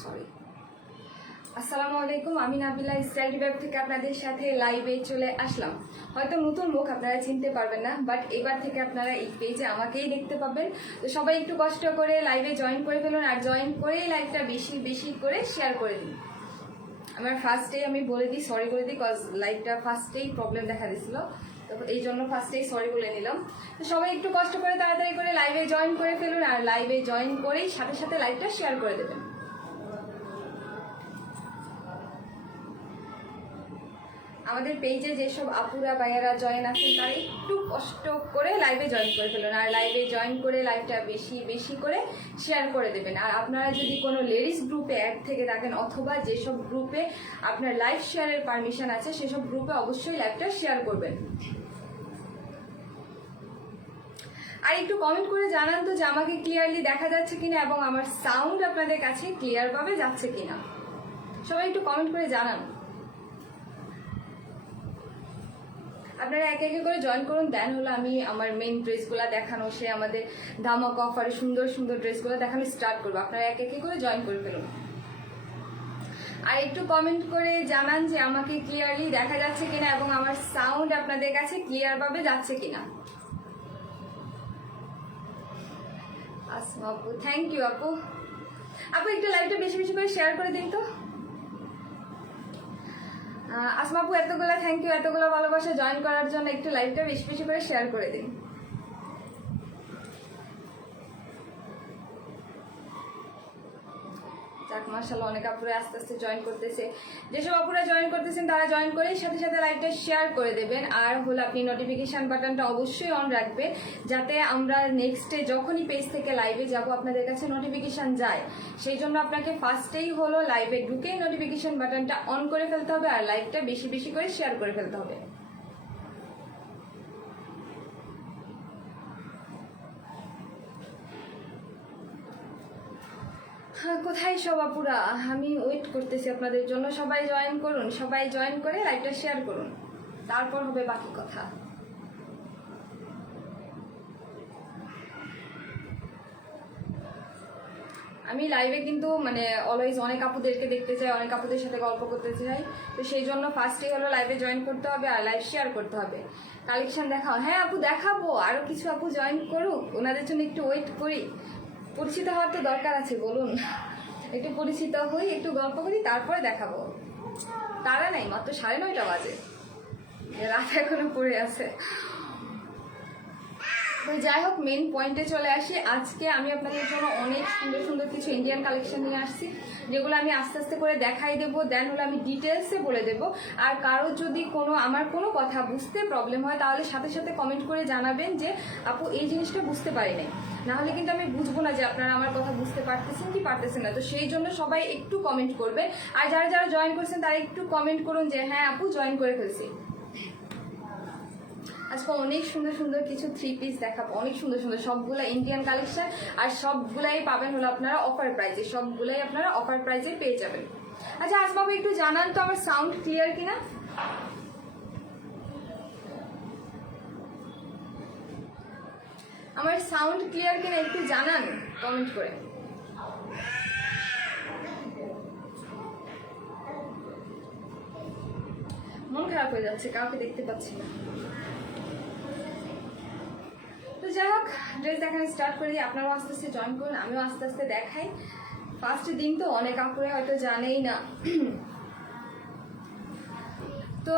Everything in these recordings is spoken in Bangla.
সরি। আসসালামু আলাইকুম, আমি নাবিলা স্টাইল রিভাইভ থেকে আপনাদের সাথে লাইভে চলে আসলাম। হয়তো নতুন মুখ আপনারা চিনতে পারবেন না, বাট এবার থেকে আপনারা এই পেজে আমাকেই দেখতে পাবেন। তো সবাই একটু কষ্ট করে লাইভে জয়েন করে ফেলুন, আর জয়েন করেই লাইভটা বেশি বেশি করে শেয়ার করে দিন। আমার ফার্স্টেই আমি বলে দিই, সরি করে দিই, কজ লাইভটা ফার্স্টেই প্রবলেম দেখা দিয়েছিল, তো এই জন্য ফার্স্টেই সরি বলে নিলাম। তো সবাই একটু কষ্ট করে তাড়াতাড়ি করে লাইভে জয়েন করে ফেলুন, আর লাইভে জয়েন করেই সাথে সাথে লাইভটা শেয়ার করে দেবেন। আমাদের পেজে যেসব আপুরা ভাইয়ারা জয়েন আছেন তারা একটু কষ্ট করে লাইভে জয়েন করে ফেলুন, আর লাইভে জয়েন করে লাইভটা বেশি বেশি করে শেয়ার করে দেবেন। আর আপনারা যদি কোনো লেডিস গ্রুপে অ্যাড থেকে থাকেন, অথবা যেসব গ্রুপে আপনার লাইভ শেয়ারের পারমিশন আছে সেসব গ্রুপে অবশ্যই লাইভটা শেয়ার করবেন। আর একটু কমেন্ট করে জানান তো যে আমাকে ক্লিয়ারলি দেখা যাচ্ছে কিনা এবং আমার সাউন্ড আপনাদের কাছে ক্লিয়ারভাবে যাচ্ছে কিনা। সবাই একটু কমেন্ট করে জানান। আপনারা একে একে করে জয়েন করুন, দেন হলো আমি আমার মেইন ড্রেসগুলো দেখানো, সে আমাদের ধামাক অফারে সুন্দর সুন্দর ড্রেসগুলো দেখানো স্টার্ট করবো। আপনারা একে একে করে জয়েন করে ফেলুন, আর একটু কমেন্ট করে জানান যে আমাকে ক্লিয়ারলি দেখা যাচ্ছে কিনা এবং আমার সাউন্ড আপনাদের কাছে ক্লিয়ারভাবে যাচ্ছে কিনা। আসমা আপু, থ্যাংক ইউ আপু। আপু একটু লাইভটা বেশি বেশি করে শেয়ার করে দিন তো। আসমা আপু, এতগুলো থ্যাংক ইউ, এতগুলো ভালোবাসা জয়েন করার জন্য। একটু লাইভটা বেশি বেশি করে শেয়ার করে দিন। যাক, মাশাআল্লাহ, অনেক আপুরা আস্তে আস্তে জয়েন করতেছে। যেসব আপুরা জয়েন করতেছেন তারা জয়েন করেই সাথে সাথে লাইভটা শেয়ার করে দেবেন। আর হলো আপনি নোটিফিকেশন বাটনটা অবশ্যই অন রাখবেন, যাতে আমরা নেক্সটে যখনই পেজ থেকে লাইভে যাব আপনাদের কাছে নোটিফিকেশন যায়। সেই জন্য আপনাকে ফার্স্টেই হলো লাইভে ঢুকে নোটিফিকেশন বাটনটা অন করে ফেলতে হবে, আর লাইভটা বেশি বেশি করে শেয়ার করে ফেলতে হবে। কোথায় সব আপুরা? আমি ওয়েট করতেছি আপনাদের জন্য। সবাই জয়েন করুন, সবাই জয়েন করে লাইভটা শেয়ার করুন, তারপর হবে বাকি কথা। আমি লাইভে কিন্তু মানে অলওয়েজ অনেক আপুদেরকে দেখতে চাই, অনেক আপুদের সাথে গল্প করতে চাই। তো সেই জন্য ফার্স্টেই হলো লাইভে জয়েন করতে হবে আর লাইভ শেয়ার করতে হবে। কালেকশন দেখাও? হ্যাঁ আপু, দেখাবো। আরো কিছু আপু জয়েন করুক, ওনাদের জন্য একটু ওয়েট করি। পরিচিত হওয়ার তো দরকার আছে, বলুন। একটু পরিচিত হই, একটু গল্প করি, তারপরে দেখাবো। তারা নাই, মাত্র 9:30 বাজে, রাত এখনো পড়ে আছে। তো যাই হোক, মেন পয়েন্টে চলে আসি। আজকে আমি আপনাদের জন্য অনেক সুন্দর সুন্দর কিছু ইন্ডিয়ান কালেকশন নিয়ে আসছি, যেগুলো আমি আস্তে আস্তে করে দেখাই দেবো, দেন হলো আমি ডিটেলসে বলে দেবো। আর কারো যদি আমার কোনো কথা বুঝতে প্রবলেম হয় তাহলে সাথে সাথে কমেন্ট করে জানাবেন যে আপু এই জিনিসটা বুঝতে পারি নাই, নাহলে কিন্তু আমি বুঝবো না যে আপনারা আমার কথা বুঝতে পারতেছেন কি পারতেছেন না। তো সেই জন্য সবাই একটু কমেন্ট করবেন, আর যারা যারা জয়েন করছেন তারা একটু কমেন্ট করুন যে হ্যাঁ আপু জয়েন করে ফেলছি। আজকে অনেক সুন্দর সুন্দর কিছু 3 পিস দেখাবো, অনেক সুন্দর সুন্দর, সবগুলা ইন্ডিয়ান কালেকশন, আর সবগুলাই পাবেন হলো আপনারা অফার প্রাইসে, সবগুলাই আপনারা অফার প্রাইসে পেয়ে যাবেন। আচ্ছা আসবাবু, একটু জানান তো আমার সাউন্ড ক্লিয়ার কিনা। আমার সাউন্ড ক্লিয়ার কিনা একটু জানান কমেন্ট করে। মন খারাপ হয়ে যাচ্ছে, কাউকে দেখতে পাচ্ছি না। তো যাই হোক, ড্রেস দেখানো স্টার্ট করে দিই। আপনারাও আস্তে আস্তে জয়েন করুন, আমিও আস্তে আস্তে দেখাই। ফার্স্ট দিন তো অনেক আপুরে হয়তো জানেই না। তো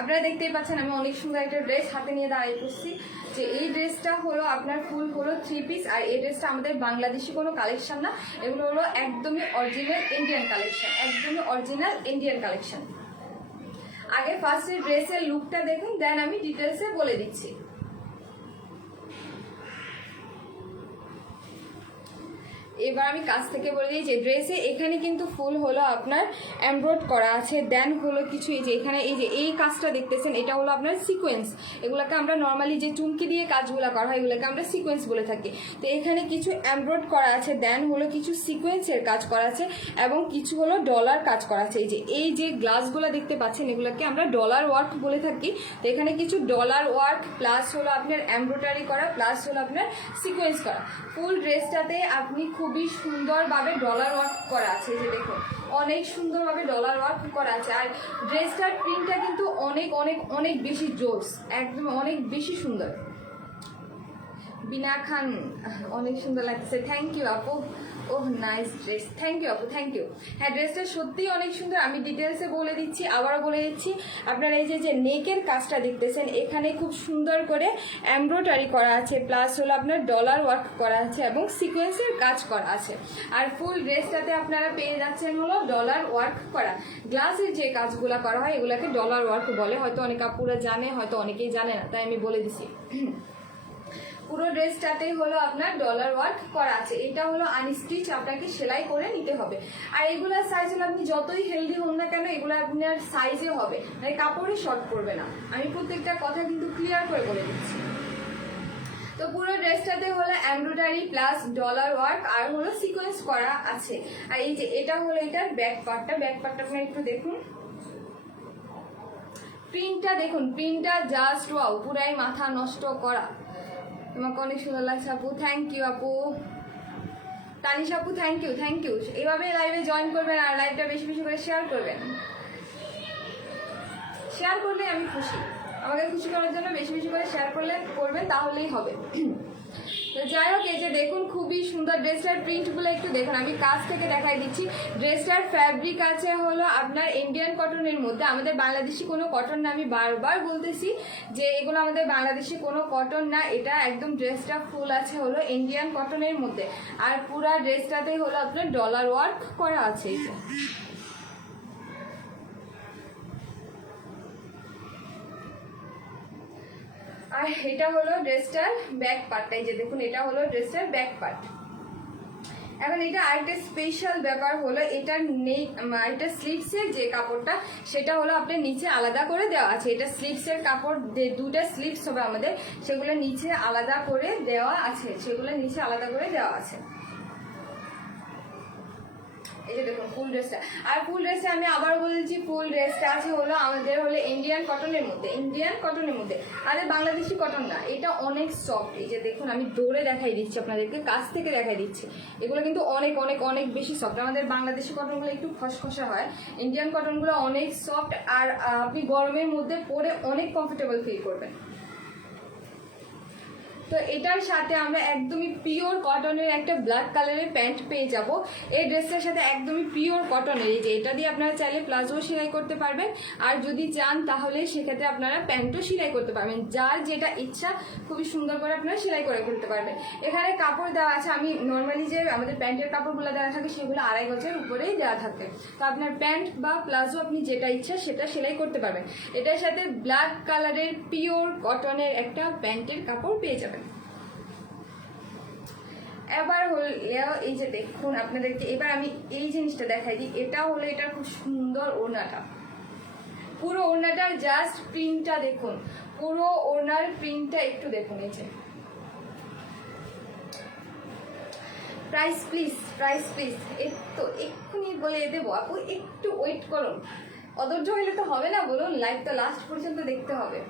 আপনারা দেখতেই পাচ্ছেন আমি অনেক সুন্দর একটা ড্রেস হাতে নিয়ে দাঁড়িয়ে পড়ছি। যে এই ড্রেসটা হলো আপনার ফুল হলো 3 পিস, আর এই ড্রেসটা আমাদের বাংলাদেশি কোনো কালেকশন না, এগুলো হলো একদমই অরিজিনাল ইন্ডিয়ান কালেকশন, একদমই অরিজিনাল ইন্ডিয়ান কালেকশন। আগে ফার্স্ট ড্রেসের লুকটা দেখুন, দেন আমি ডিটেলসে বলে দিচ্ছি। এবার আমি কাছ থেকে বলে দিই যে ড্রেসে এখানে কিন্তু ফুল হলো আপনার এমব্রয়েড করা আছে, দেন হলো কিছু এই যে এখানে এই যে এই কাজটা দেখতেছেন, এটা হলো আপনার সিকোয়েন্স। এগুলোকে আমরা নর্মালি যে চুমকি দিয়ে কাজগুলো করা হয় এগুলোকে আমরা সিকোয়েন্স বলে থাকি। তো এখানে কিছু এমব্রয়েড করা আছে, দেন হলো কিছু সিকোয়েন্সের কাজ করা আছে, এবং কিছু হলো ডলার কাজ করা আছে। এই যে গ্লাসগুলো দেখতে পাচ্ছেন এগুলোকে আমরা ডলার ওয়ার্ক বলে থাকি। তো এখানে কিছু ডলার ওয়ার্ক প্লাস হলো আপনার এমব্রয়ডারি করা প্লাস হলো আপনার সিকোয়েন্স করা। ফুল ড্রেসটাতে আপনি খুব খুবই সুন্দরভাবে ডলার ওয়ার্ক করা আছে। এই যে দেখুন অনেক সুন্দরভাবে ডলার ওয়ার্ক করা আছে। আর ড্রেসটার প্রিন্টটা কিন্তু অনেক অনেক অনেক বেশি জোস, একদম অনেক বেশি সুন্দর। বিনা খান অনেক সুন্দর লাগছে, থ্যাংক ইউ আপু। ওহ নাইস ড্রেস, থ্যাংক ইউ আপু, থ্যাংক ইউ। হ্যাঁ ড্রেসটা সত্যিই অনেক সুন্দর। আমি ডিটেলসে বলে দিচ্ছি, আবারও বলে দিচ্ছি। আপনারা এই যে নেকের কাজটা দেখতেছেন, এখানে খুব সুন্দর করে এমব্রয়ডারি করা আছে, প্লাস হলো আপনার ডলার ওয়ার্ক করা আছে এবং সিকোয়েন্সের কাজ করা আছে। আর ফুল ড্রেসটাতে আপনারা পেয়ে যাচ্ছেন হলো ডলার ওয়ার্ক করা। গ্লাসের যে কাজগুলো করা হয় এগুলাকে ডলার ওয়ার্ক বলে। হয়তো অনেক আপুরা জানে, হয়তো অনেকেই জানে না, তাই আমি বলে দিছি। পুরো ড্রেসটাতেই হলো আপনার ডলার ওয়ার্ক করা আছে। এটা হলো আনস্টিচ, আপনাকে সেলাই করে নিতে হবে। আর এগুলার সাইজ হলো আপনি যতই হেলদি হন না কেন, এগুলো আপনার সাইজে হবে, মানে কাপড়ে শর্ট পড়বে না। আমি প্রত্যেকটা কথা কিন্তু ক্লিয়ার করে বলে দিচ্ছি। তো পুরো ড্রেসটাতে হলো এমব্রয়ডারি প্লাস ডলার ওয়ার্ক আর হলো সিকোয়েন্স করা আছে। আর এই যে এটা হলো এটার ব্যাক পার্টটা, ব্যাক পার্টটা আপনারা একটু দেখুন। প্রিন্টটা দেখুন, প্রিন্টটা জাস্ট ওয়াও, পুরাই মাথা নষ্ট করা। তোমাকে অনেক সুন্দর লাগছে আপু, থ্যাংক ইউ আপু। তানিশ আপু থ্যাংক ইউ, থ্যাংক ইউ। এভাবে লাইভে জয়েন করবেন আর লাইভটা বেশি বেশি করে শেয়ার করবেন। শেয়ার করলে আমি খুশি, আমাকে খুশি করার জন্য বেশি বেশি করে শেয়ার করবেন, তাহলেই হবে। তো যাই হোক, এই যে দেখুন খুবই সুন্দর ড্রেসটার প্রিন্টগুলো একটু দেখুন, আমি কাছ থেকে দেখাই দিচ্ছি। ড্রেসটার ফ্যাব্রিক আছে হলো আপনার ইন্ডিয়ান কটনের মধ্যে, আমাদের বাংলাদেশি কোনো কটন না। আমি বারবার বলতেছি যে এগুলো আমাদের বাংলাদেশি কোনো কটন না, এটা একদম ড্রেসটা ফুল আছে হলো ইন্ডিয়ান কটনের মধ্যে। আর পুরা ড্রেসটাতেই হলো আপনার ডলার ওয়ার্ক করা আছে। এই যে আর এটা হলো ড্রেসটার ব্যাক পার্ট। এই যে দেখুন এটা হলো ড্রেসটার ব্যাক পার্ট। এখন এটা আরেকটা স্পেশাল ব্যাপার হলো এটার এটা স্লিভসের যে কাপড়টা সেটা হলো আপনার নিচে আলাদা করে দেওয়া আছে। এটা স্লিভসের কাপড়, দুটা স্লিভস হবে আমাদের, সেগুলো নিচে আলাদা করে দেওয়া আছে, সেগুলো নিচে আলাদা করে দেওয়া আছে। এই যে দেখুন ফুল ড্রেসটা। আর ফুল ড্রেসটা আমি আবার বলছি, ফুল ড্রেসটা আছে হলো আমাদের হলো ইন্ডিয়ান কটনের মধ্যে, ইন্ডিয়ান কটনের মধ্যে, আমাদের বাংলাদেশি কটন না। এটা অনেক সফট। এই যে দেখুন আমি দৌড়ে দেখাই দিচ্ছি আপনাদেরকে, কাছ থেকে দেখাই দিচ্ছি। এগুলো কিন্তু অনেক অনেক অনেক বেশি সফট। আমাদের বাংলাদেশি কটনগুলো একটু খসখসা হয়, ইন্ডিয়ান কটনগুলো অনেক সফট। আর আপনি গরমের মধ্যে পরে অনেক কমফোর্টেবল ফিল করবেন। তো এটার সাথে আমরা একদমই পিওর কটনের একটা ব্ল্যাক কালারের প্যান্ট পেয়ে যাব। এই ড্রেসটার সাথে একদমই পিওর কটনের, এই যে এটা দিয়ে আপনারা চাইলে প্লাজো সেলাই করতে পারবেন, আর যদি চান তাহলে সেক্ষেত্রে আপনারা প্যান্টও সেলাই করতে পারবেন। যার যেটা ইচ্ছা খুবই সুন্দর করে আপনারা সেলাই করে ফেলতে পারবেন। এখানে কাপড় দেওয়া আছে, আমি নর্মালি যে আমাদের প্যান্টের কাপড়গুলো দেওয়া থাকে সেগুলো 2.5 গজের উপরেই দেওয়া থাকে। তো আপনার প্যান্ট বা প্লাজো আপনি যেটা ইচ্ছা সেটা সেলাই করতে পারবেন। এটার সাথে ব্ল্যাক কালারের পিওর কটনের একটা প্যান্টের কাপড় পেয়ে যাবেন। এবার হলো এই যে দেখুন আপনাদেরকে এবার আমি এই জিনিসটা দেখাই দিই। এটা হলো এটার খুব সুন্দর ওড়নাটা, পুরো ওড়নাটার জাস্ট প্রিন্টটা দেখুন, পুরো ওড়নার প্রিন্টটা একটু দেখুন। এই যে প্রাইস প্লিজ, প্রাইস প্লিজ, একটু এক্ষুনি বলে দেবো আপু, একটু ওয়েট করুন। অধৈর্য হইলে তো হবে না, বলুন, লাইভটা লাস্ট পর্যন্ত দেখতে হবে।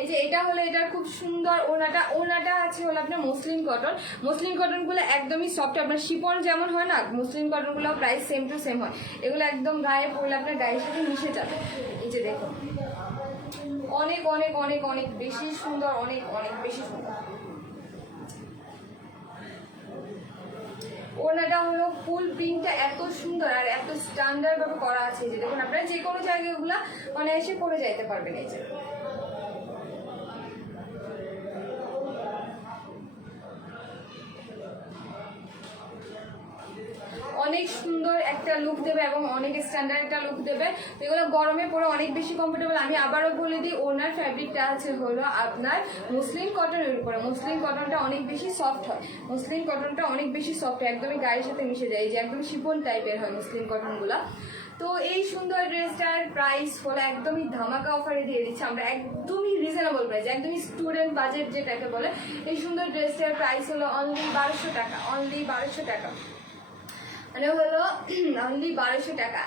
এই যে এটা হলো এটার খুব সুন্দর ওড়নাটা। ওড়নাটা আছে হলো আপনার মসলিন কটন। মসলিন কটনগুলো একদমই সফট, আপনার শিপন যেমন হয় না, মসলিন কটনগুলো প্রাইস সেম টু সেম হয়। এগুলো একদম গায়ে পড়লে আপনার গায়ের সাথে মিশে যাবে। এই যে দেখুন অনেক অনেক অনেক অনেক বেশি সুন্দর, অনেক অনেক বেশি সুন্দর। ওড়নাটা হলো ফুল প্রিন্টটা এত সুন্দর আর এত স্ট্যান্ডার্ড ভাবে করা আছে যে দেখুন আপনারা যে কোনো জায়গায় ওগুলা মানে এসে পরে যাইতে পারবেন। এই যে অনেক সুন্দর একটা লুক দেবে এবং অনেক স্ট্যান্ডার্ড একটা লুক দেবে। এগুলো গরমে পরে অনেক বেশি কমফোর্টেবল। আমি আবারও বলে দিই, ওনার ফ্যাব্রিকটা আছে হলো আপনার মসলিন কটনের উপরে। মসলিন কটনটা অনেক বেশি সফট হয়, মসলিন কটনটা অনেক বেশি সফট, একদমই গায়ের সাথে মিশে যায়, যে একদম শিফন টাইপের হয় মসলিন কটনগুলো। তো এই সুন্দর ড্রেসটার প্রাইস হলো একদমই ধামাকা অফারে দিয়ে দিচ্ছে আমরা, একদমই রিজনেবল প্রাইস, একদমই স্টুডেন্ট বাজেট যেটাকে বলে। এই সুন্দর ড্রেসটার প্রাইস হলো অনলি 1200 টাকা, অনলি 1200 টাকা, মানে হলো অনলি 1200 টাকা,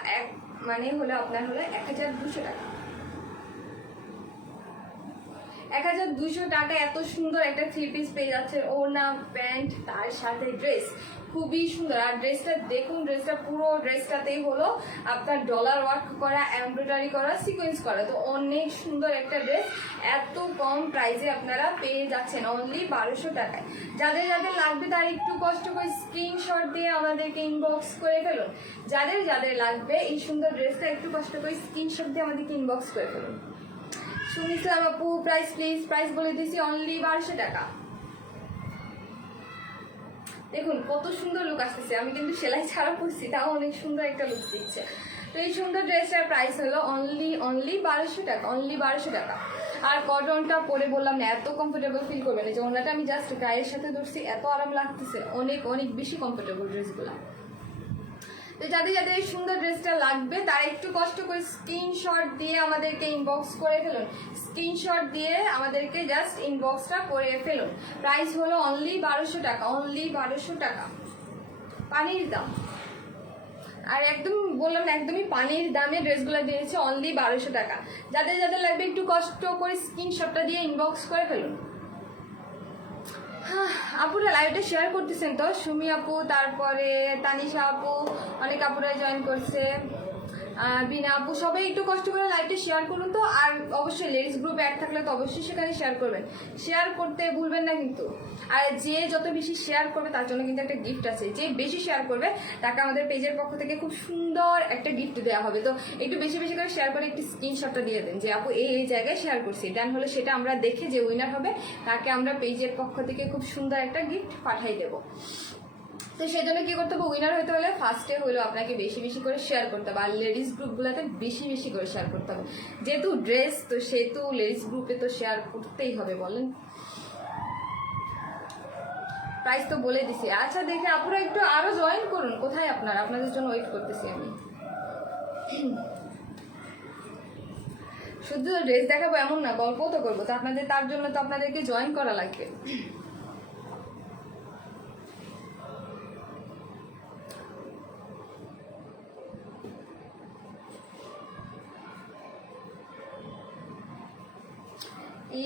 মানে হলো আপনার হলো 1200 টাকা। 1200 টাকা এত সুন্দর একটা 3 পিস পেয়ে যাচ্ছে, ওড়না প্যান্ট তার সাথে ড্রেস, খুবই সুন্দর। আর ড্রেসটা দেখুন, ড্রেসটা পুরো ড্রেসটাতেই হলো আপনার ডলার ওয়ার্ক করা, এমব্রয়ডারি করা, সিকোয়েন্স করা, তো অনেক সুন্দর একটা ড্রেস এত কম প্রাইসে আপনারা পেয়ে যাচ্ছেন অনলি 1200 টাকায়। যাদের যাদের লাগবে তারা একটু কষ্ট করে স্ক্রিনশট দিয়ে আমাদেরকে ইনবক্স করে ফেলুন। যাদের যাদের লাগবে এই সুন্দর ড্রেসটা একটু কষ্ট করে স্ক্রিনশট দিয়ে আমাদেরকে ইনবক্স করে ফেলুন। শুনিসলাম আপু, প্রাইস প্লিজ, প্রাইস বলে দিয়েছি অনলি 1200 টাকা। দেখুন কত সুন্দর লুক আসতেছে, আমি কিন্তু সেলাই ছাড়া পড়ছি, তাও অনেক সুন্দর একটা লুক দিচ্ছে। তো এই সুন্দর ড্রেসটার প্রাইস হলো অনলি 1200 টাকা, অনলি 1200 টাকা। আর কটনটা পরে বললাম না এত কমফোর্টেবল ফিল করবেন, যে ওনাটা আমি জাস্ট গায়ের সাথে ধরছি, এত আরাম লাগতেছে, অনেক অনেক বেশি কমফোর্টেবল ড্রেসগুলো। তো যাদের যাদের এই সুন্দর ড্রেসটা লাগবে তারা একটু কষ্ট করে স্ক্রিনশট দিয়ে আমাদেরকে ইনবক্স করে ফেলুন, স্ক্রিনশট দিয়ে আমাদেরকে জাস্ট ইনবক্সটা করে ফেলুন। প্রাইস হলো অনলি 1200 টাকা, অনলি 1200 টাকা, পানির দাম। আর একদম বললাম না, একদমই পানির দামে ড্রেসগুলো দিয়েছে অনলি 1200 টাকা। যাদের যাদের লাগবে একটু কষ্ট করে স্ক্রিনশটটা দিয়ে ইনবক্স করে ফেলুন। আপুরা লাইভটা শেয়ার করতেছেন তো, সুমি আপু, তারপরে তানিশা আপু, অনেক আপুরা জয়েন করছে, বিনা আপু, সবাই একটু কষ্ট করে লাইভটা শেয়ার করুন তো। আর অবশ্যই লেডিস গ্রুপ অ্যাড থাকলে তো অবশ্যই সেখানে শেয়ার করবেন, শেয়ার করতে ভুলবেন না কিন্তু। আর যে যত বেশি শেয়ার করবে তার জন্য কিন্তু একটা গিফট আছে, যে বেশি শেয়ার করবে তাকে আমাদের পেজের পক্ষ থেকে খুব সুন্দর একটা গিফট দেওয়া হবে। তো একটু বেশি বেশি করে শেয়ার করে একটি স্ক্রিনশটটা দিয়ে দেন যে আপু এই জায়গায় শেয়ার করছি, দেন হলে সেটা আমরা দেখে যে উইনার হবে তাকে আমরা পেজের পক্ষ থেকে খুব সুন্দর একটা গিফট পাঠিয়ে দেবো। তো সেজন্য কি করতে হবে, উইনার হতে হলে ফার্স্টে হলো আপনাকে বেশি বেশি করে শেয়ার করতে হবে, আর লেডিস গ্রুপগুলোতে বেশি বেশি করে শেয়ার করতে হবে। যেহেতু ড্রেস, তো সেহেতু লেডিস গ্রুপে তো শেয়ার করতেই হবে, বলেন। প্রাইস তো বলে দিছি। আচ্ছা দেখে আপুরা একটু আরো জয়েন করুন, কোথায় আপনারা, আপনাদের জন্য ওয়েট করতেছি আমি। শুধু ড্রেস দেখাবো এমন না, গল্পও তো করবো, তো আপনাদের তার জন্য তো আপনাদেরকে জয়েন করা লাগবে।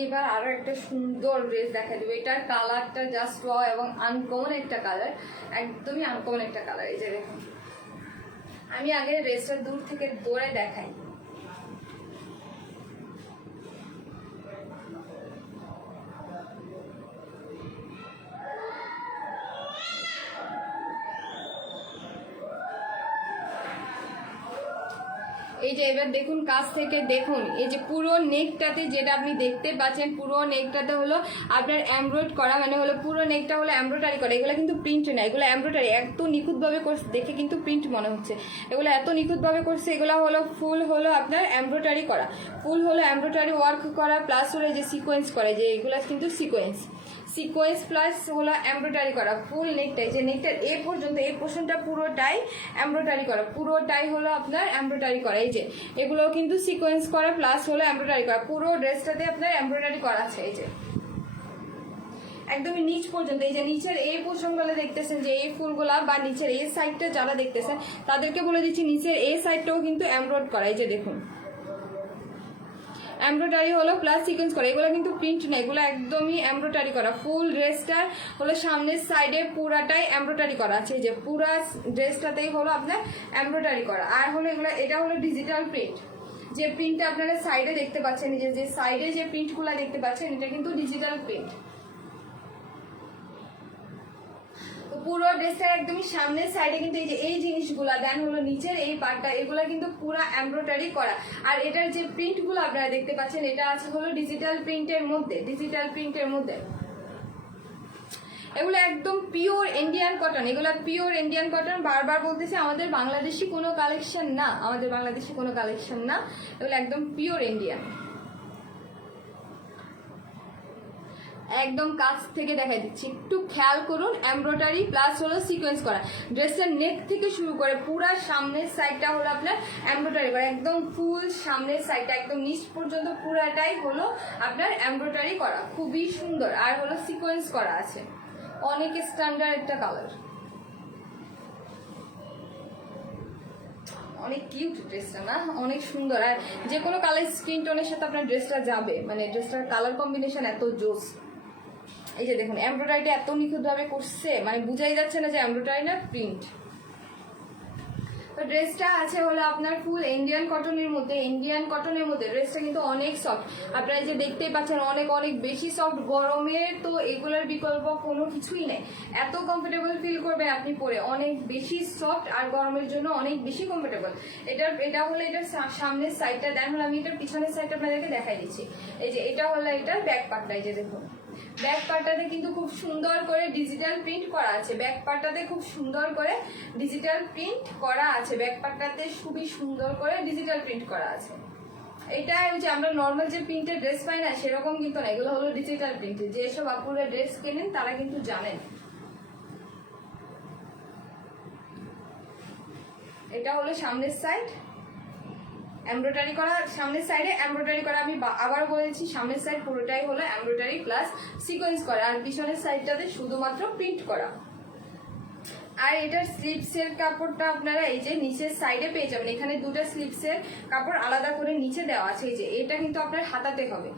এবার আরো একটা সুন্দর ড্রেস দেখা দেবো, এটার কালারটা জাস্ট ওয়াও, এবং আনকমন একটা কালার, একদমই আনকমন একটা কালার। এই যে দেখুন, আমি আগে ড্রেসটা দূর থেকে দৌড়ে দেখাই। এই যে এবার দেখুন কাছ থেকে দেখুন, এই যে পুরো নেকটাতে যেটা আপনি দেখতে পাচ্ছেন, পুরো নেকটাতে হলো আপনার এমব্রয়েড করা, মানে হলো পুরো নেকটা হলো এমব্রয়ডারি করা। এগুলো কিন্তু প্রিন্ট না, এগুলো এমব্রয়ডারি, এত নিখুঁতভাবে করছে, দেখে কিন্তু প্রিন্ট মনে হচ্ছে, এগুলো এত নিখুঁতভাবে করছে। এগুলো হলো ফুল হলো আপনার এমব্রয়ডারি করা, ফুল হলো এমব্রয়ডারি ওয়ার্ক করা, প্লাস হলো যে সিকোয়েন্স করে, যে এগুলো কিন্তু সিকোয়েন্স প্লাস হলো এমব্রয়ডারি করা ফুল নেকটাই, যে নেকটার এ পর্যন্ত এই পোর্শনটা পুরোটাই এমব্রয়ডারি করা, পুরোটাই হলো আপনার এমব্রয়ডারি করা। এই যে এগুলো কিন্তু সিকোয়েন্স করা প্লাস হলো এমব্রয়ডারি করা, পুরো ড্রেসটাতে আপনার এমব্রয়ডারি করা আছে। এই যে একদমই নিচ পর্যন্ত, এই যে নিচের এই পোর্শনগুলো দেখতেছেন, যে এই ফুলগুলা বা নিচের এই সাইডটা যারা দেখতেছেন তাদেরকে বলে দিচ্ছি, নিচের এই সাইডটাও কিন্তু এমব্রয়ড করা। এই যে দেখুন এমব্রয়ডারি হলো প্লাস সিকোয়েন্স করা, এগুলো কিন্তু প্রিন্ট না, এগুলো একদমই এমব্রয়ডারি করা। ফুল ড্রেসটার হলো সামনের সাইডে পুরাটাই এমব্রয়ডারি করা আছে, যে পুরা ড্রেসটাতেই হলো আপনার এমব্রয়ডারি করা। আর হলো এগুলো, এটা হলো ডিজিটাল প্রিন্ট, যে প্রিন্টটা আপনারা সাইডে দেখতে পাচ্ছেন, যে সাইডে যে প্রিন্টগুলো দেখতে পাচ্ছেন এটা কিন্তু ডিজিটাল প্রিন্ট। পুরো ড্রেসটার একদমই সামনের সাইডে কিন্তু এই যে এই জিনিসগুলা, দেন হলো নিচের এই পার্টটা, এগুলা কিন্তু পুরো এমব্রয়ডারি করা। আর এটার যে প্রিন্টগুলো আপনারা দেখতে পাচ্ছেন এটা আছে হলো ডিজিটাল প্রিন্টের মধ্যে, এগুলো একদম পিওর ইন্ডিয়ান কটন, এগুলো পিওর ইন্ডিয়ান কটন। বারবার বলতেছি আমাদের বাংলাদেশি কোনো কালেকশন না, এগুলো একদম পিওর ইন্ডিয়ান। একদম কাছ থেকে দেখাই দিচ্ছি, একটু খেয়াল করুন, এমব্রয়ডারি প্লাস হলো সিকোয়েন্স করা। ড্রেসের নেক থেকে শুরু করে পুরো সামনের সাইডটা হলো আপনার এমব্রয়ডারি করা, একদম ফুল সামনের সাইডটা একদম নিচ পর্যন্ত পুরাটাই হলো আপনার এমব্রয়ডারি করা, খুবই সুন্দর। আর হলো সিকোয়েন্স করা আছে, অনেক স্ট্যান্ডার্ড একটা কালার, অনেক কিউট ড্রেসটা না, অনেক সুন্দর। আর যে কোনো কালার স্কিন টোনের সাথে আপনার ড্রেসটা যাবে, মানে ড্রেসটার কালার কম্বিনেশন এত জোস। এই যে দেখুন এমব্রয়ডারিটা এত নিখুঁতভাবে করছে, মানে বুঝাই যাচ্ছে না যে এমব্রয়ডারি না প্রিন্ট। তো ড্রেসটা আছে হলো আপনার ফুল ইন্ডিয়ান কটনের মধ্যে। ইন্ডিয়ান কটনের মধ্যে ড্রেসটা কিন্তু অনেক সফট, আপনারা যে দেখতেই পাচ্ছেন অনেক অনেক বেশি সফট। গরমের তো এগুলোর বিকল্প কোনো কিছুই নেই, এত কমফোর্টেবল ফিল করবেন আপনি পরে, অনেক বেশি সফট আর গরমের জন্য অনেক বেশি কমফোর্টেবল। এটা হলো এটার সামনের সাইডটা, দেন হলো আমি এটার পিছনের সাইডটা আপনাদেরকে দেখাই দিচ্ছি। এই যে এটা হলো এটার ব্যাক পার্টটা, এই যে দেখুন ব্যাক পার্টটাতে কিন্তু খুব সুন্দর করে ডিজিটাল প্রিন্ট করা আছে। ব্যাক পার্টটাতে খুব সুন্দর করে ডিজিটাল প্রিন্ট করা আছে, ব্যাক পার্টটাতে খুবই সুন্দর করে ডিজিটাল প্রিন্ট করা আছে। এটা ওই যে আমরা নর্মাল যে প্রিন্টের ড্রেস পাই না সেরকম কিন্তু না, এগুলো হলো ডিজিটাল প্রিন্টের। যেসব আপুরা ড্রেস কেনেন তারা কিন্তু জানেন। এটা হলো সামনের সাইড এমব্রয়ডারি করা, সামনের সাইডে এমব্রয়ডারি করা। আমি আবার বলেছি সামনের সাইড পুরোটাই হলো এমব্রয়ডারি প্লাস সিকোয়েন্স করা, আর পিছনের সাইডটাতে শুধুমাত্র প্রিন্ট করা। আর এটার স্লিপসের কাপড়টা আপনারা এই যে নিচের সাইডে পেয়ে যাবেন। এখানে দুটো স্লিপসের কাপড় আলাদা করে নিচে দেওয়া আছে। এই যে এটা কিন্তু আপনার হাতাতে হবে,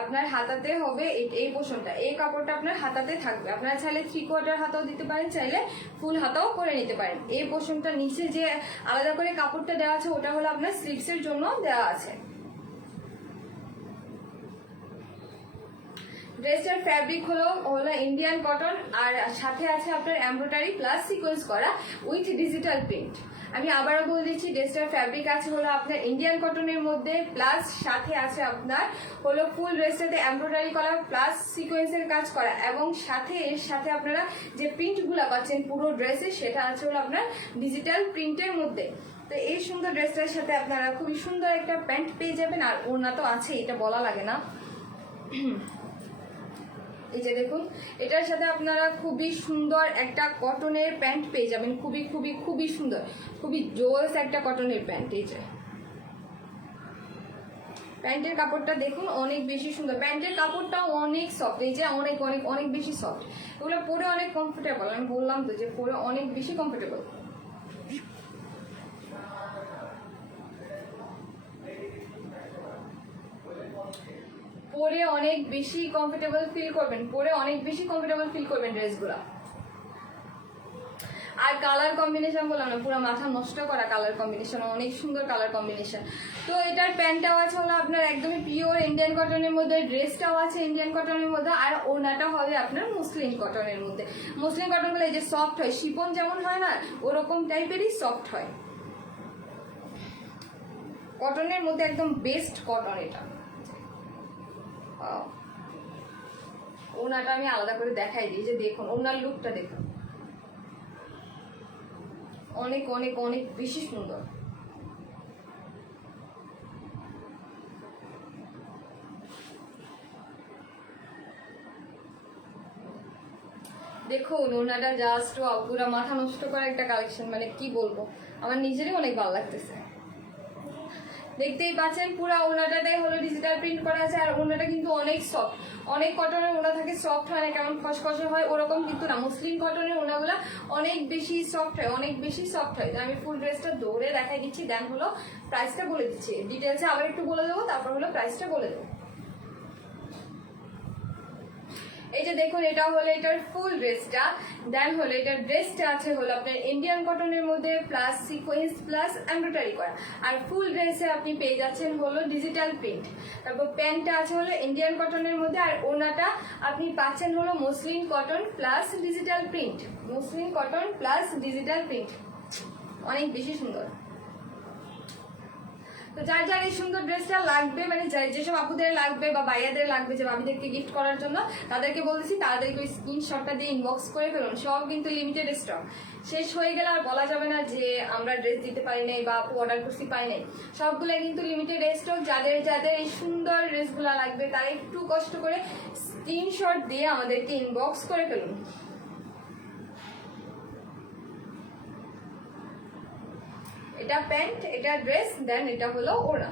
আপনার হাতাতে হবে এই পোর্শনটা, এই কাপড়টা আপনার হাতাতে থাকবে। আপনারা চাইলে 3/4 হাতাও দিতে পারেন, চাইলে ফুল হাতাও করে নিতে পারেন। এই পোর্শনটা নিচে যে আলাদা করে কাপড়টা দেওয়া আছে ওটা হলো আপনার স্লিপসের জন্য দেওয়া আছে। ড্রেসটার ফ্যাব্রিক হলো ইন্ডিয়ান কটন, আর সাথে আছে আপনার এমব্রয়ডারি প্লাস সিকোয়েন্স করা উইথ ডিজিটাল প্রিন্ট। আমি আবারও বলে দিচ্ছি ড্রেসটার ফ্যাব্রিক আছে হলো আপনার ইন্ডিয়ান কটনের মধ্যে, প্লাস সাথে আছে আপনার হলো ফুল ড্রেসটাতে এমব্রয়ডারি করা প্লাস সিকোয়েন্সের কাজ করা, এবং সাথে এর সাথে আপনারা যে প্রিন্টগুলো পাচ্ছেন পুরো ড্রেসে সেটা আছে হলো আপনার ডিজিটাল প্রিন্টের মধ্যে। তো এই সুন্দর ড্রেসটার সাথে আপনারা খুবই সুন্দর একটা প্যান্ট পেয়ে যাবেন, আর ওড়না তো আছে, এটা বলা লাগে না। এই যে দেখুন এটার সাথে আপনারা খুবই সুন্দর একটা কটনের প্যান্ট পেয়ে যাবেন, খুবই খুবই খুবই সুন্দর, খুবই জোস একটা কটনের প্যান্ট। এই যে প্যান্টের কাপড়টা দেখুন অনেক বেশি সুন্দর, প্যান্টের কাপড়টাও অনেক সফট, এই যে অনেক অনেক অনেক বেশি সফট, এগুলো পরে অনেক কমফোর্টেবল। আমি বললাম তো যে পরে অনেক বেশি কমফোর্টেবল। পরে অনেক বেশি কমফোর্টেবল ফিল করবেন, পরে অনেক বেশি কমফোর্টেবল ফিল করবেন ড্রেসগুলো। আর কালার কম্বিনেশন বললাম না, পুরো মাথা নষ্ট করা কালার কম্বিনেশন, অনেক সুন্দর কালার কম্বিনেশন। তো এটার প্যান্টটাও আছে হলো আপনার একদমই পিওর ইন্ডিয়ান কটনের মধ্যে, ড্রেসটাও আছে ইন্ডিয়ান কটনের মধ্যে, আর ওড়নাটা হবে আপনার মুসলিম কটনের মধ্যে। মুসলিম কটনগুলো এই যে সফট হয়, শিপন যেমন হয় না ওরকম টাইপেরই সফট হয়, কটনের মধ্যে একদম বেস্ট কটন এটা। ওড়নাটা আমি আলাদা করে দেখাই দিই, যে দেখুন ওড়নার লুকটা দেখুন অনেক অনেক অনেক বেশি সুন্দর। দেখুন ওড়নাটা জাস্ট পুরো মাথা নষ্ট করা একটা কালেকশন, মানে কি বলবো, আমার নিজেরই অনেক ভালো লাগতেছে। দেখতেই পাচ্ছেন পুরো ওড়নাটাতেই হলো ডিজিটাল প্রিন্ট করা আছে, আর ওড়নাটা কিন্তু অনেক সফট। অনেক কটনের ওড়না থাকে সফট হয় না, কেমন খসখসে হয় ওরকম কিন্তু না, মুসলিম কটনের ওড়নাগুলো অনেক বেশি সফট হয়, অনেক বেশি সফট হয়। আমি ফুল ড্রেসটা দৌড়ে দেখাই দিচ্ছি, দেন হলো প্রাইসটা বলে দিচ্ছি, ডিটেলসে আবার একটু বলে দেবো, তারপর হলো প্রাইসটা বলে দেবো। এই যে দেখুন এটা হলো এটার ফুল ড্রেসটা, দেন হলো এটার ড্রেসটা আছে হলো আপনার ইন্ডিয়ান কটনের মধ্যে প্লাস সিকোয়েন্স প্লাস এমব্রয়ডারি করা, আর ফুল ড্রেসে আপনি পেয়ে যাচ্ছেন হলো ডিজিটাল প্রিন্ট। তারপর প্যান্টটা আছে হলো ইন্ডিয়ান কটনের মধ্যে, আর ওনাটা আপনি পাচ্ছেন হলো মুসলিম কটন প্লাস ডিজিটাল প্রিন্ট, মুসলিম কটন প্লাস ডিজিটাল প্রিন্ট, অনেক বেশি সুন্দর। তো যার যার এই সুন্দর ড্রেসটা লাগবে, মানে যেসব আপুদের লাগবে বা ভাইয়াদের লাগবে যে ভাবিদেরকে গিফট করার জন্য, তাদেরকে বলছি তাদেরকে ওই স্ক্রিনশটটা দিয়ে ইনবক্স করে ফেলুন। সব কিন্তু লিমিটেড স্টক, শেষ হয়ে গেলে আর বলা যাবে না যে আমরা ড্রেস দিতে পারি নাই বা অর্ডার করছি পাই নাই, সবগুলো কিন্তু লিমিটেড স্টক। যাদের যাদের এই সুন্দর ড্রেসগুলো লাগবে তারা একটু কষ্ট করে স্ক্রিনশট দিয়ে আমাদেরকে ইনবক্স করে ফেলুন। এটা প্যান্ট, এটা ড্রেস, দেন এটা হলো ওড়না।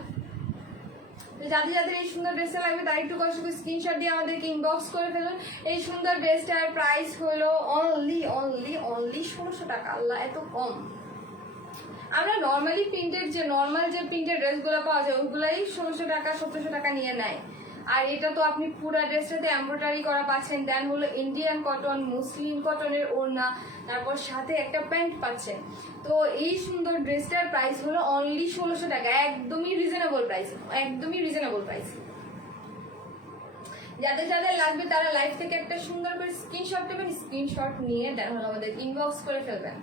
যাদের যাদের এই সুন্দর ড্রেসটা লাগবে তারা একটু কষ্ট করে স্ক্রিনশট দিয়ে আমাদেরকে ইনবক্স করে ফেলুন। এই সুন্দর ড্রেসটার প্রাইস হলো অনলি 1600 টাকা। আল্লাহ এত কম, আমরা নর্মালি প্রিন্টের যে নর্মাল যে প্রিন্টের ড্রেসগুলো পাওয়া যায় ওইগুলাই 1600 টাকা 1700 টাকা নিয়ে নেয়। আর এটা তো আপনি পুরো ড্রেসটাতে এমব্রয়ডারি করা পাচ্ছেন, দেন হলো ইন্ডিয়ান কটন, মুসলিম কটনের ওড়না, তারপর সাথে একটা প্যান্ট পাচ্ছেন। তো এই সুন্দর ড্রেসটার প্রাইস হলো অনলি 1600 টাকা, একদমই রিজনেবল প্রাইস, একদমই রিজনেবল প্রাইস। যাদের যাদের লাগবে তারা লাইভ থেকে একটা সুন্দর করে স্ক্রিনশট নেবেন, স্ক্রিনশট নিয়ে দেন হলো আমাদের ইনবক্স করে ফেলবেন।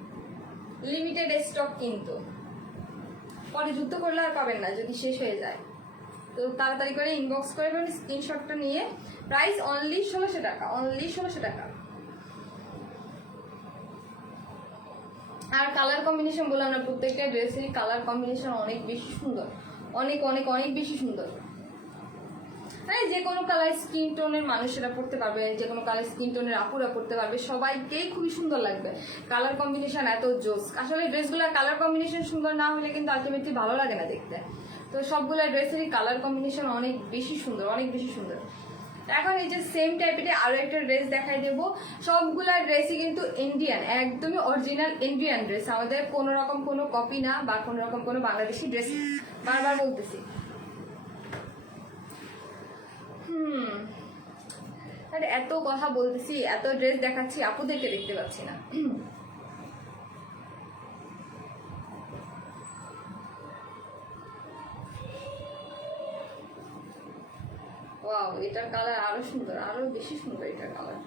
লিমিটেড স্টক কিন্তু, পরে যুদ্ধ করলে আর পাবেন না যদি শেষ হয়ে যায়। তো তাড়াতাড়ি করে ইনবক্স করে ফেলবেন স্ক্রিনশটটা নিয়ে। প্রাইস অনলি 1600 টাকা, অনলি 1600 টাকা। আর কালার কম্বিনেশন বললাম না, প্রত্যেকটা ড্রেসেরই কালার কম্বিনেশন অনেক বেশি সুন্দর, অনেক অনেক অনেক বেশি সুন্দর। মানে যে কোনো কালার স্কিন টোনের মানুষেরা পড়তে পারবে, যে কোনো কালার স্কিন টোনের আপুরা পড়তে পারবে, সবাইকেই খুবই সুন্দর লাগবে। কালার কম্বিনেশন এত জোস, আসলে ড্রেসগুলোর কালার কম্বিনেশন সুন্দর না হলে কিন্তু আলটিমেটলি ভালো লাগে না দেখতে। তো সবগুলো ড্রেসেরই কালার কম্বিনেশন অনেক বেশি সুন্দর, অনেক বেশি সুন্দর। এখন এই যে সেম টাইপের আরো একটা ড্রেস দেখাই দেবো। সবগুলা ড্রেসই কিন্তু ইন্ডিয়ান, একদমই অরিজিনাল ইন্ডিয়ান ড্রেস, আমাদের কোনো রকম কোনো কপি না বা কোনো রকম কোনো বাংলাদেশি ড্রেস, বারবার বলতেছি। আরে এত কথা বলতেছি, এত ড্রেস দেখাচ্ছি, আপুদেরকে দেখতে পাচ্ছি না। ওয়াও, এটার কালার আরো সুন্দর, আরো বেশি সুন্দর এটার কালার।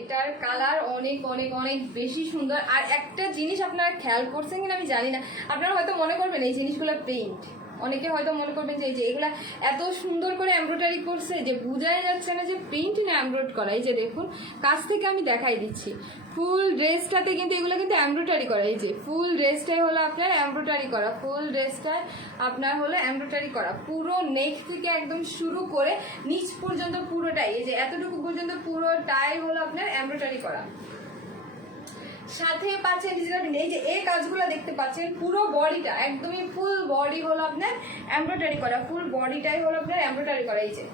এটার কালার অনেক অনেক অনেক বেশি সুন্দর। আর একটা জিনিস আপনারা খেয়াল করছেন কিনা আমি জানি না, আপনারা হয়তো মনে করবেন এই জিনিসগুলো পেইন্ট, অনেকে হয়তো মনে করবেন যে এই যে এগুলা এত সুন্দর করে এমব্রয়ডারি করছে যে বোঝাই যাচ্ছে না যে পেইন্ট না এমব্রয়ড করা। এই যে দেখুন, কাছ থেকে আমি দেখাই দিচ্ছি, ফুল ড্রেসটাতে কিন্তু এগুলো কিন্তু এমব্রয়ডারি করা। এই যে ফুল ড্রেসটাই হলো আপনার এমব্রয়ডারি করা, ফুল ড্রেসটায় আপনার হলো এমব্রয়ডারি করা, পুরো নেক থেকে একদম শুরু করে নিচ পর্যন্ত পুরোটাই, এই যে এতটুকু পর্যন্ত পুরোটাই হলো আপনার এমব্রয়ডারি করা। সাথে পাচ্ছেন ডিজিটাল প্রিন্ট, এই যে এই কাজগুলো দেখতে পাচ্ছেন, পুরো বডিটা একদমই ফুল বডি হলো আপনার এমব্রয়ডারি করা, ফুল বডিটাই হলো আপনার এমব্রয়ডারি করা। এই যে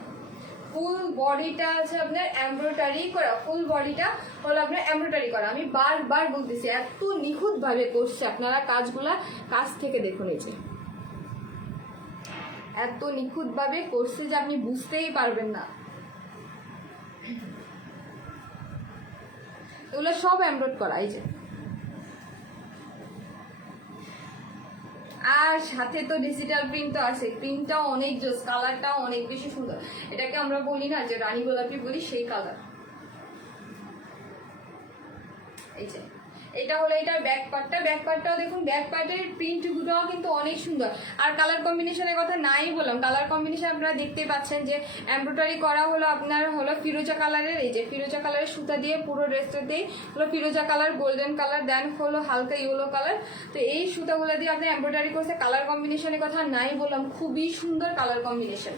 ফুল বডিটা আছে আপনার এমব্রয়ডারি করা, ফুল বডিটা হলো আপনার এমব্রয়ডারি করা। আমি বারবার বলতেছি এত নিখুঁত ভাবে করছে, আপনারা কাজগুলা কাছ থেকে দেখুন, এই যে এত নিখুঁত ভাবে করছে যে আপনি বুঝতেই পারবেন না। এগুলো সব এমব্রয়ড করা। এই যে আর সাথে তো ডিজিটাল প্রিন্ট তো আছে, প্রিন্টটাও অনেক জোস, কালারটাও অনেক বেশি সুন্দর। এটাকে আমরা বলি না যে রানী গোলাপি বলি, সেই কালার। এই যে এটা হলো এটার ব্যাক পার্টটা, ব্যাক পার্টটাও দেখুন, ব্যাক পার্টের প্রিন্টগুলোও কিন্তু অনেক সুন্দর। আর কালার কম্বিনেশনের কথা নাই বললাম, কালার কম্বিনেশন আপনারা দেখতে পাচ্ছেন যে এমব্রয়ডারি করা হলো আপনার হলো ফিরোজা কালারের, এই যে ফিরোজা কালারের সুতা দিয়ে পুরো ড্রেসটাতেই হলো ফিরোজা কালার, গোল্ডেন কালার, দেন হলো হালকা ইয়েলো কালার। তো এই সুতাগুলো দিয়ে আপনি এমব্রয়ডারি করছে, কালার কম্বিনেশনের কথা নাই বললাম, খুবই সুন্দর কালার কম্বিনেশন।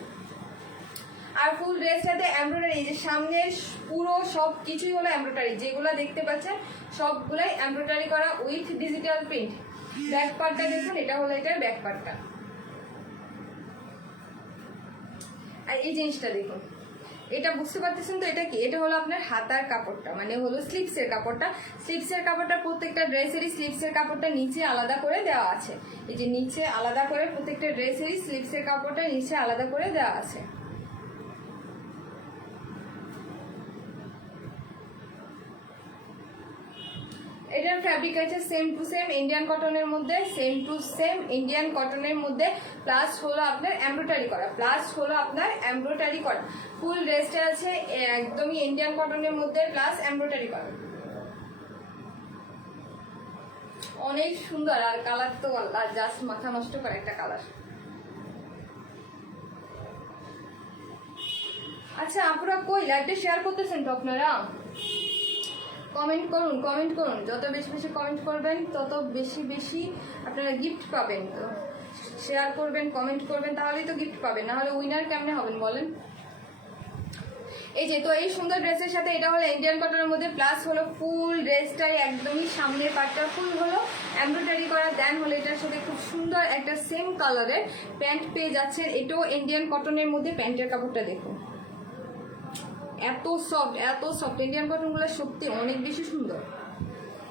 আর ফুল ড্রেসটাতে এমব্রয়ডারি, এই যে সামনের পুরো সব কিছুই হলো এমব্রয়ডারি, যেগুলো দেখতে পাচ্ছেন সবগুলাই এমব্রয়ডারি করা উইথ ডিজিটাল প্রিন্ট। ব্যাক পার্টটা দেখুন, এটা হলো এটার ব্যাক পার্টটা। আর এই জিনিসটা দেখুন, এটা বুঝতে পারতেছেন তো এটা কি? এটা হলো আপনার হাতার কাপড়টা, মানে হলো স্লিপসের কাপড়টা। স্লিপসের কাপড়টা প্রত্যেকটা ড্রেসেরই স্লিপসের কাপড়টা নিচে আলাদা করে দেওয়া আছে, এই যে নিচে আলাদা করে প্রত্যেকটা ড্রেসেরই স্লিপসের কাপড়টা নিচে আলাদা করে দেওয়া আছে। এটার ফ্যাব্রিক আছে সেম টু সেম ইন্ডিয়ান কটনের মধ্যে, সেম টু সেম ইন্ডিয়ান কটনের মধ্যে, প্লাস হলো আপনার এমব্রয়ডারি করা, প্লাস হলো আপনার এমব্রয়ডারি করা। ফুল ড্রেসটা আছে একদমই ইন্ডিয়ান কটনের মধ্যে, প্লাস এমব্রয়ডারি করা, অনেক সুন্দর। আর কালার তো জাস্ট মাথা নষ্ট করে একটা কালার। আচ্ছা আপুরা কই লাইভটা শেয়ার করতেছেন তো আপনারা? কমেন্ট করুন, কমেন্ট করুন, যত বেশি বেশি কমেন্ট করবেন তত বেশি বেশি আপনারা গিফট পাবেন। তো শেয়ার করবেন, কমেন্ট করবেন, তাহলেই তো গিফট পাবেন, না হলে উইনার কেমনে হবেন বলেন? এই যে তো এই সুন্দর ড্রেসের সাথে এটা হলো ইন্ডিয়ান কটনের মধ্যে, প্লাস হলো ফুল ড্রেসটাই একদমই সামনের পার্টটা ফুল হলো এমব্রয়ডারি করা, দেন হলো এটার সাথে খুব সুন্দর একটা সেম কালারের প্যান্ট পেয়ে যাচ্ছেন, এটাও ইন্ডিয়ান কটনের মধ্যে। প্যান্টের কাপড়টা দেখুন, এত সফট, এত সফট। ইন্ডিয়ান কটনগুলো সত্যি অনেক বেশি সুন্দর।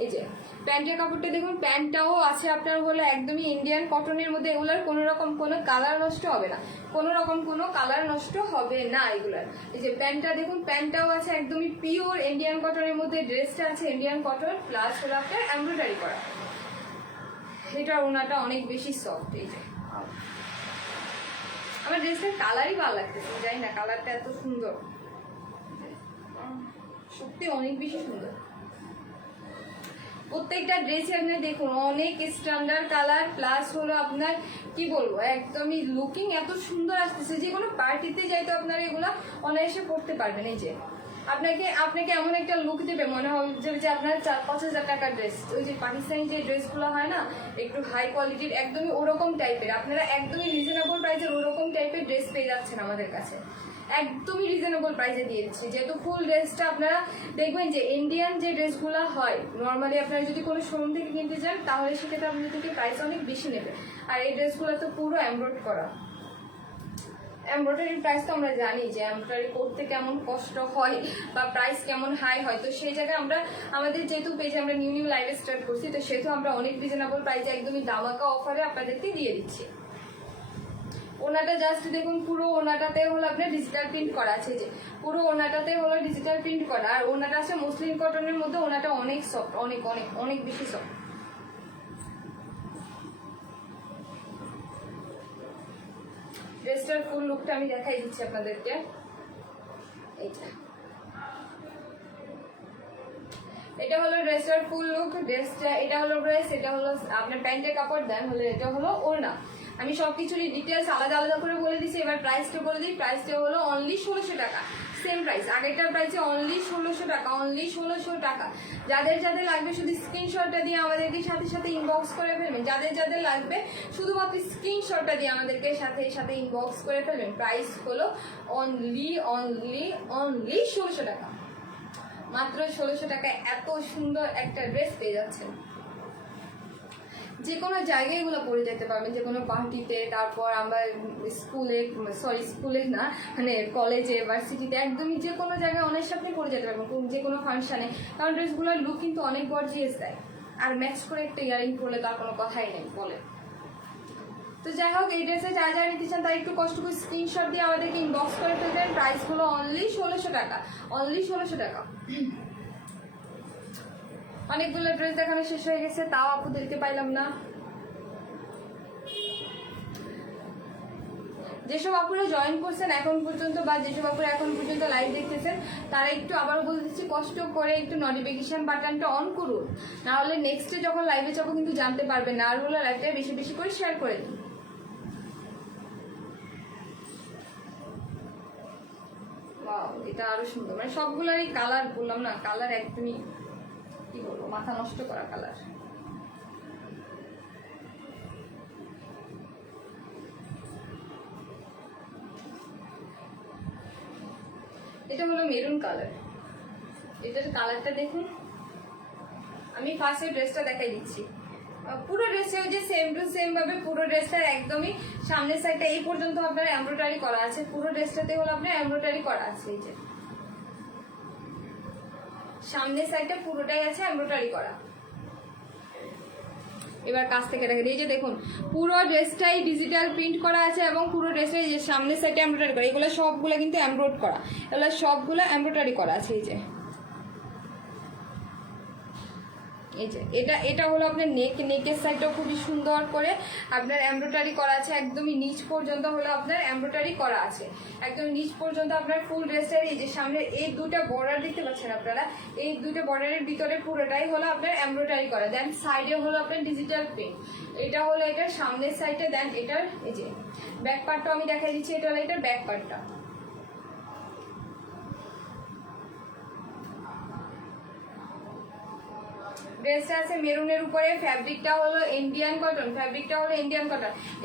এই যে প্যান্টের কাপড়টা দেখুন, প্যান্টটাও আছে আপনার হলো একদমই ইন্ডিয়ান কটনের মধ্যে। এগুলোর কোনো রকম কোনো কালার নষ্ট হবে না, কোনো রকম কোনো কালার নষ্ট হবে না এগুলার। এই যে প্যান্টটা দেখুন, প্যান্টটাও আছে একদমই পিওর ইন্ডিয়ান কটনের মধ্যে। ড্রেসটা আছে ইন্ডিয়ান কটন প্লাস হলো আপনার এমব্রয়ডারি করা। এটার ওনাটা অনেক বেশি সফট। এই যে আমার ড্রেসটার কালারই ভালো লাগতেছে, জানি না কালারটা এত সুন্দর, সত্যি অনেক বেশি সুন্দর। প্রত্যেকটা ড্রেসে আপনি দেখুন অনেক স্ট্যান্ডার্ড কালার প্লাস হলো আপনার কি বলবো একদমই লুকিং এত সুন্দর আসতেছে। যে কোনো পার্টিতে যাইতো আপনার এগুলা অনায়াসে পড়তে পারবেন। এই যে আপনাকে এমন একটা লুক দেবে মনে হবে যে আপনার 4-5 হাজার টাকার ড্রেস। ওই যে পাকিস্তানি যে ড্রেসগুলো হয় না একটু হাই কোয়ালিটির, একদমই ওরকম টাইপের, আপনারা একদমই রিজনেবল প্রাইসের ওরকম টাইপের ড্রেস পেয়ে যাচ্ছেন আমাদের কাছে। একদমই রিজনেবল প্রাইসে দিয়ে দিচ্ছি। যেহেতু ফুল ড্রেসটা আপনারা দেখবেন যে ইন্ডিয়ান যে ড্রেসগুলো হয় নর্মালি আপনারা যদি কোনো শোরুম থেকে কিনতে যান তাহলে সেক্ষেত্রে আপনাদের থেকে প্রাইস অনেক বেশি নেবে। আর এই ড্রেসগুলো তো পুরো এমব্রয়ডারি করা। এমব্রয়ডারির প্রাইস তো আমরা জানি যে এমব্রয়ডারি করতে কেমন কষ্ট হয় বা প্রাইস কেমন হাই হয়। তো সেই জায়গায় আমরা আমাদের যেহেতু পেজে আমরা নিউ লাইভ স্টার্ট করছি, তো সেহেতু আমরা অনেক রিজনেবল প্রাইসে একদমই দামাকা অফারে আপনাদেরকে দিয়ে দিচ্ছি। ওনাটা জাস্ট দেখুন, পুরো ওনাটাতে হলো আপনার ডিজিটাল প্রিন্ট করা আছে। যে পুরো ওনাটাতে হলো ডিজিটাল প্রিন্ট করা। আর ওনাটা আছে মসলিন কটনের মধ্যে। ওনাটা অনেক সফট, অনেক অনেক অনেক বেশি সফট। ড্রেসটার ফুল লুকটা আমি দেখাই দিচ্ছি আপনাদেরকে। এইটা এটা হলো ড্রেসটার ফুল লুক। ড্রেসটা এটা হলো ড্রেস, এটা হলো আপনার প্যান্টের কাপড়, দেন হলো এটা হলো ওড়না। আমি সবকিছুরই ডিটেলস আলাদা আলাদা করে বলে দিচ্ছি। এবার প্রাইসটা বলে দিই। প্রাইসটা হলো অনলি 1600 টাকা, সেম প্রাইস আগেরটার প্রাইসে অনলি 1600 টাকা, অনলি 1600 টাকা। যাদের যাদের লাগবে শুধু স্ক্রিনশটটা দিয়ে আমাদেরকে সাথে সাথে ইনবক্স করে ফেলবেন। যাদের যাদের লাগবে শুধুমাত্র স্ক্রিনশটটা দিয়ে আমাদেরকে সাথে সাথে ইনবক্স করে ফেলবেন। প্রাইস হলো অনলি অনলি অনলি 1600 টাকা, মাত্র 1600 টাকায় এত সুন্দর একটা ড্রেস পেয়ে যাচ্ছেন। যে কোনো জায়গায় এগুলো পরে যেতে পারবেন, যে কোনো পার্টিতে, তারপর আমরা স্কুলে না মানে কলেজে ভার্সিটিতে, একদমই যে কোনো জায়গায় অনায়াসে আপনি পরে যেতে পারবেন, যে কোনো ফাংশনে। কারণ ড্রেসগুলোর লুক কিন্তু অনেক গর্জিয়াস দেয়। আর ম্যাচ করে একটা ইয়ারিং পরলে তার কোনো কথাই নেই বলে। তো যাই হোক, এই ড্রেসে যা যা নিতে চান তার একটু কষ্ট করে স্ক্রিনশট দিয়ে আমাদেরকে ইনবক্স করে ফেলবেন। প্রাইস হলো অনলি 1600 টাকা, অনলি 1600 টাকা। অনেকগুলো ড্রেস দেখানো শেষ হয়ে গেছে, তাও আপুদেরকে পাইলাম না। যেসব আপুরা জয়েন করছেন এখন পর্যন্ত বা যেসব আপুরা এখন পর্যন্ত লাইভ দেখতেছেন তারা একটু আবারও বলে দিচ্ছি, কষ্ট করে একটু নোটিফিকেশন বাটনটা অন করুন, নাহলে নেক্সটে যখন লাইভে যাবো কিন্তু জানতে পারবেন না। আর হলো লাইভটা বেশি বেশি করে শেয়ার করে দিন। এটা আরো সুন্দর, মানে সবগুলোরই কালার বললাম না, কালার একদমই কি বলবো মাথা নষ্ট করা কালার। এটা হলো মেরুন কালার। এটার কালারটা দেখুন। আমি ফার্স্টে ড্রেসটা দেখাই দিচ্ছি। পুরো ড্রেসটা ওই যে সেম টু সেম ভাবে পুরো ড্রেসটার একদমই সামনের সাইডটা এই পর্যন্ত আপনার এমব্রয়ডারি করা আছে। পুরো ড্রেসটাতে হলো আপনার এমব্রয়ডারি করা আছে। এই যে সামনের সাইডটা পুরোটাই আছে এমব্রয়ডারি করা। এবার কাছ থেকে দেখেন, এই যে দেখুন পুরো ড্রেসটাই ডিজিটাল প্রিন্ট করা আছে এবং পুরো ড্রেসটাই যে সামনের সাইডে এমব্রয়ডারি করা। এগুলো সবগুলো কিন্তু এমব্রয়ড করা, এগুলো সবগুলো এমব্রয়ডারি করা আছে। এই যে এটা হলো আপনার নেকের সাইডটাও খুবই সুন্দর করে আপনার এমব্রয়ডারি করা আছে। একদমই নিচ পর্যন্ত হলো আপনার এমব্রয়ডারি করা আছে, একদম নিচ পর্যন্ত আপনার ফুল ড্রেসটার। এই যে সামনে এই দুটা বর্ডার দেখতে পাচ্ছেন আপনারা, এই দুটো বর্ডারের ভিতরে পুরোটাই হলো আপনার এমব্রয়ডারি করা। দেন সাইডে হলো আপনার ডিজিটাল প্রিন্ট। এটা হলো এটার সামনের সাইডে। দেন এটার এই যে ব্যাক পার্টটা আমি দেখাই দিচ্ছি। এটা হলো এটার ব্যাক পার্টটা। ড্রেসটা আছে মেরুনের উপরে, ফ্যাব্রিকটা হলো ইন্ডিয়ান কটন,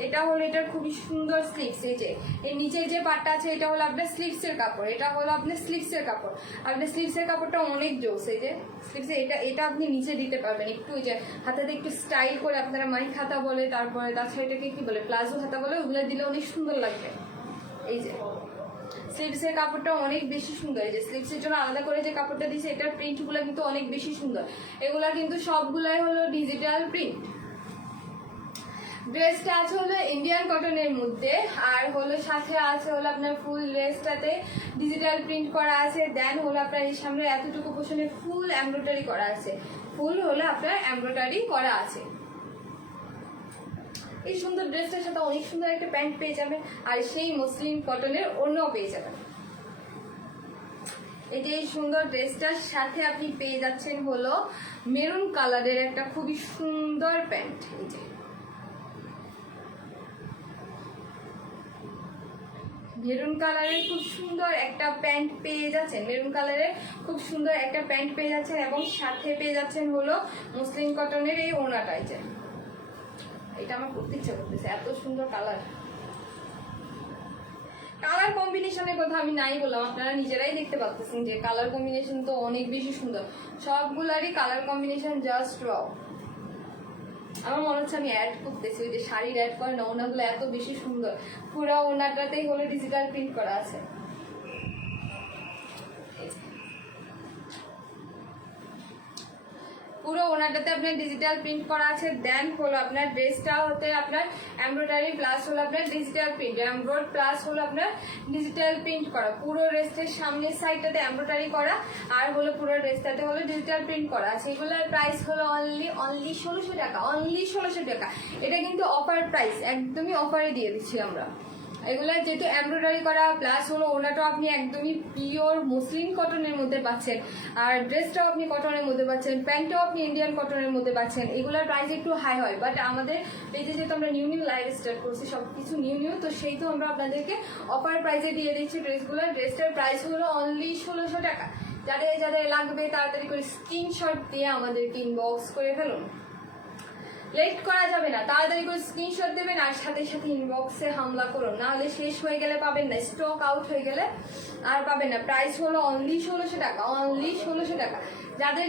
এটা হলো এটার খুবই সুন্দর স্লিভস। এই যে এর নিচের যে পার্টটা আছে এটা হলো আপনার স্লিভসের কাপড়, এটা হলো আপনার স্লিভসের কাপড়। আপনার স্লিভসের কাপড়টা অনেক জোস। এই যে স্লিভসে এটা আপনি নিচে দিতে পারবেন একটু, ওই যে হাতাতে একটু স্টাইল করে, আপনারা মাইক হাতা বলে, তারপরে তাছাড়া এটাকে কি বলে প্লাজো হাতা বলে, ওগুলো দিলে অনেক সুন্দর লাগবে। এই যে স্লিভসের কাপড়টা অনেক বেশি সুন্দর। এই যে স্লিভসের জন্য আলাদা করে যে কাপড়টা দিয়েছে এটার প্রিন্টগুলো কিন্তু অনেক বেশি সুন্দর। এগুলা কিন্তু সবগুলাই হলো ডিজিটাল প্রিন্ট। ড্রেসটা আছে হলো ইন্ডিয়ান কটনের মধ্যে, আর হলো সাথে আছে হলো আপনার ফুল ড্রেসটাতে ডিজিটাল প্রিন্ট করা আছে। দেন হলো আপনার এই সামনে এতটুকু পোর্শনে ফুল এমব্রয়ডারি করা আছে, ফুল হলো আপনার এমব্রয়ডারি করা আছে। এই সুন্দর ড্রেসটার সাথে অনেক সুন্দর একটা প্যান্ট পেয়ে যাবেন, আর সেই মসলিন কটনের ওড়নাও পেয়ে যাবেন। এই যে এই সুন্দর ড্রেসটার সাথে আপনি পেয়ে যাচ্ছেন হলো মেরুন কালারের একটা খুবই সুন্দর প্যান্ট। এই যে মেরুন কালারের খুব সুন্দর একটা প্যান্ট পেয়ে যাচ্ছেন, মেরুন কালারের খুব সুন্দর একটা প্যান্ট পেয়ে যাচ্ছেন, এবং সাথে পেয়ে যাচ্ছেন হলো মসলিন কটনের এই ওড়নাটা। এই যে এটা আমার করতে ইচ্ছা করতেছে, এত সুন্দর কালার। কালার কম্বিনেশনের কথা আমি নাই বললাম, আপনারা নিজেরাই দেখতে পাচ্ছেন যে কালার কম্বিনেশন তো অনেক বেশি সুন্দর। সবগুলারই কালার কম্বিনেশন জাস্ট ওয়াও। আমার মনে হচ্ছে আমি অ্যাড করতেছি, ওই যে শাড়ির অ্যাড করে না, ওনাগুলো এত বেশি সুন্দর। পুরো ওনাটাতেই হলো ডিজিটাল প্রিন্ট করা আছে। পুরো ওনাটাতে আপনার ডিজিটাল প্রিন্ট করা আছে। দেন হলো আপনার ড্রেসটা হতে আপনার এমব্রয়ডারি প্লাস হলো আপনার ডিজিটাল প্রিন্ট, এমব্রয়ড প্লাস হলো আপনার ডিজিটাল প্রিন্ট করা। পুরো ড্রেসটার সামনের সাইডটাতে এমব্রয়ডারি করা, আর হলো পুরো ড্রেসটাতে হলো ডিজিটাল প্রিন্ট করা আছে। এগুলোর প্রাইস হলো অনলি 1600 টাকা, অনলি 1600 টাকা। এটা কিন্তু অফার প্রাইস, একদমই অফারে দিয়ে দিচ্ছি আমরা। এগুলো যেহেতু এমব্রয়ডারি করা প্লাস হলো ওনাটাও আপনি একদমই পিওর মসলিন কটনের মধ্যে পাচ্ছেন, আর ড্রেসটাও আপনি কটনের মধ্যে পাচ্ছেন, প্যান্টটাও আপনি ইন্ডিয়ান কটনের মধ্যে পাচ্ছেন। এগুলোর প্রাইস একটু হাই হয়, বাট আমাদের পেজে যেহেতু আমরা নিউ লাইভ স্টার্ট করছি, সব কিছু নিউ, তো সেই তো আমরা আপনাদেরকে অফার প্রাইসে দিয়ে দিচ্ছি ড্রেসগুলো। ড্রেসটার প্রাইস হলো অনলি 1600 টাকা। যাদের লাগবে তাড়াতাড়ি করে স্ক্রিনশট দিয়ে আমাদেরকে ইনবক্স করে ফেলুন, লেট করা যাবে না, তাড়াতাড়ি করে স্ক্রিনশট দেবেন আর সাথে সাথে ইনবক্সে হামলা করুন, নাহলে শেষ হয়ে গেলে পাবেন না, স্টক আউট হয়ে গেলে আর পাবেন না। প্রাইস হলো অনলি 1600 টাকা, অনলি 1600 টাকা।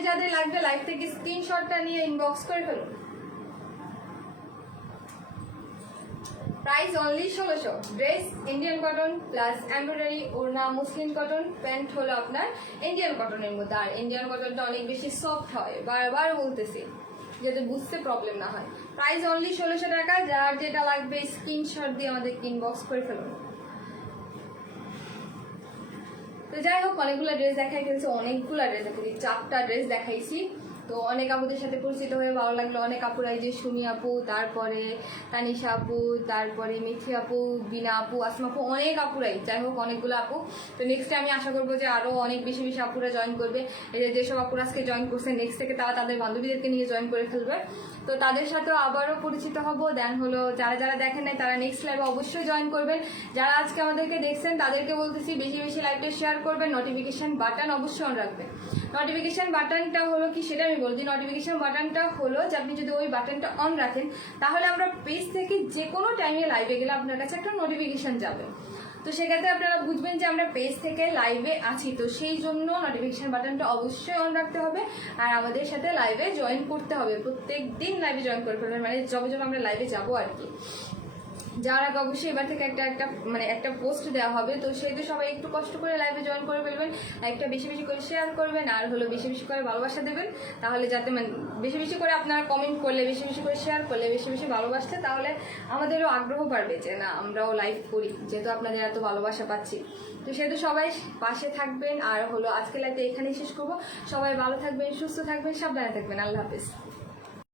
যাদের লাগবে লাইভ থেকে স্ক্রিনশটটা নিয়ে ইনবক্স করে ফেলুন। Price only 1600। Dress Indian cotton plus embroidery, ওড়না মসলিন কটন, প্যান্ট হলো আপনার ইন্ডিয়ান কটনের মধ্যে। আর ইন্ডিয়ান কটনটা অনেক বেশি সফট হয়, বারবার বলতেছি যাতে বুঝতে প্রবলেম না হয়। প্রাইস অনলি 1600 টাকা। যার যেটা লাগবে স্ক্রিনশট দিয়ে আমাদের ইনবক্স করে ফেলুন। তো যাই হোক, অনেকগুলো ড্রেস দেখাই ফেলছি, অনেকগুলো ড্রেস দেখাইছি, 4টা ড্রেস দেখাইছি। তো অনেক আপুদের সাথে পরিচিত হয়ে ভালো লাগলো। অনেক আপুরা, এই যে সুমি আপু, তারপরে তানিশা আপু, তারপরে মিথি আপু, বিনা আপু, আসমা আপু, অনেক আপুরাই, যাই হোক অনেকগুলো আপু। তো নেক্সটে আমি আশা করবো যে আরও অনেক বেশি বেশি আপুরা জয়েন করবে। এই যেসব আপুরা আজকে জয়েন করছে, নেক্সট থেকে তারা তাদের বান্ধবীদেরকে নিয়ে জয়েন করে ফেলবে। তো তাদের সাথেও আবারও পরিচিত হব। দেন হলো যারা দেখেন নাই তারা নেক্সট লাইভে অবশ্যই জয়েন করবেন। যারা আজকে আমাদেরকে দেখছেন তাদেরকে বলতেছি বেশি বেশি লাইভটা শেয়ার করবেন, নোটিফিকেশন বাটন অবশ্যই অন রাখবেন। নোটিফিকেশন বাটনটা হলো কি সেটা আমি বলছি। নোটিফিকেশন বাটনটা হলো যে আপনি যদি ওই বাটনটা অন রাখেন, তাহলে আমরা পেজ থেকে যে কোনো টাইমে লাইভে গেলে আপনার কাছে একটা নোটিফিকেশন যাবে। তো সেক্ষেত্রে আপনারা বুঝবেন যে আমরা পেজ থেকে লাইভে আছি, তো সেই জন্য নোটিফিকেশন বাটনটা অবশ্যই অন রাখতে হবে। আর আমাদের সাথে লাইভে জয়েন করতে হবে, প্রত্যেক দিন লাইভে জয়েন করে ফেলবেন, মানে যবে আমরা লাইভে যাবো আর কি। যাওয়ার আগে অবশ্যই এবার থেকে একটা পোস্ট দেওয়া হবে, তো সেহেতু সবাই একটু কষ্ট করে লাইভে জয়েন করে ফেলবেন, একটা বেশি বেশি করে শেয়ার করবেন, আর হলো বেশি বেশি করে ভালোবাসা দেবেন। তাহলে যাতে বেশি বেশি করে আপনারা কমেন্ট করলে, বেশি বেশি করে শেয়ার করলে, বেশি বেশি ভালোবাসলে, তাহলে আমাদেরও আগ্রহ বাড়বে যে না আমরাও লাইভ করি, যেহেতু আপনাদের এত ভালোবাসা পাচ্ছি। তো সেহেতু সবাই পাশে থাকবেন। আর হলো আজকে লাইভে এখানেই শেষ করবো। সবাই ভালো থাকবেন, সুস্থ থাকবেন, সাবধানে থাকবেন। আল্লাহ হাফেজ।